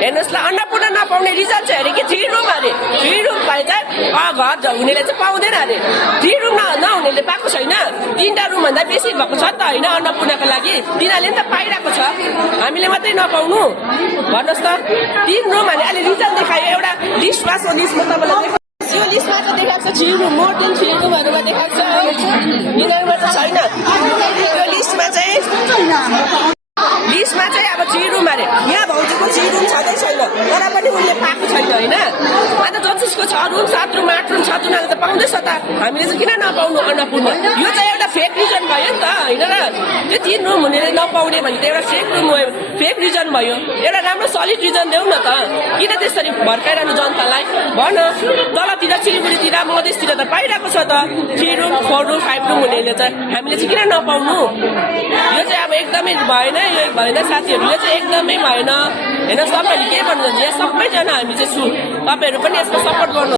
हेर्नुहोस् ल, अन्नपूर्ण नपाउने रिजन चाहिँ अरे कि 3 रुम अरे। 3 रुम भए चाहिँ घर हुनेले चाहिँ पाउँदैन अरे। 3 रुम नहुनेले पाएको छैन। 3टा रुम भन्दा बेसी भएको छ त होइन अन्नपूर्णको लागि। तिनीहरूले नि त पाइरहेको छ, हामीले मात्रै नपाउनु भन्नुहोस् त। 3 रुम भने अहिले रिजन देखायो, एउटा लिस्टमा छ, लिस्टमा तपाईँलाई यो लिस्टमा त देखाएको छ 3 रुम, मोर देन 3 रुमहरूमा देखाएको छ, यिनीहरूमा त छैन। यो लिस्टमा चाहिँ अब 3 रुम अरे। यहाँ भाउजूको 3 रुम छँदै छैन, तर पनि उनले पाएको छैन होइन। अन्त जसको 6 रुम 7 रुम 8 रुम छ उनीहरूले त पाउँदैछ त, हामीले चाहिँ किन नपाउनु अन्नपूर्ण? यो चाहिँ एउटा फेक रिजन भयो नि त होइन र। त्यो 3 रुम हुनेले नपाउने भने त एउटा फेक रिजन भयो। एउटा राम्रो सलिड रिजन देऊ न त, किन त्यसरी भड्काइरहनु जनतालाई? भन, तलतिर सिलगढीतिर मधेसतिर त पाइरहेको छ त 3 रुम 4 रुम 5 रुम हुनेले चाहिँ, हामीले चाहिँ किन नपाउनु? यो चाहिँ अब एकदमै भएन, यो भएन साथीहरू, यो चाहिँ एकदमै भएन। हेर्नुहोस् तपाईँहरूले के भन्नुहुन्छ, यहाँ सबैजना हामी चाहिँ छु, तपाईँहरू पनि यसको सपोर्ट गर्नु।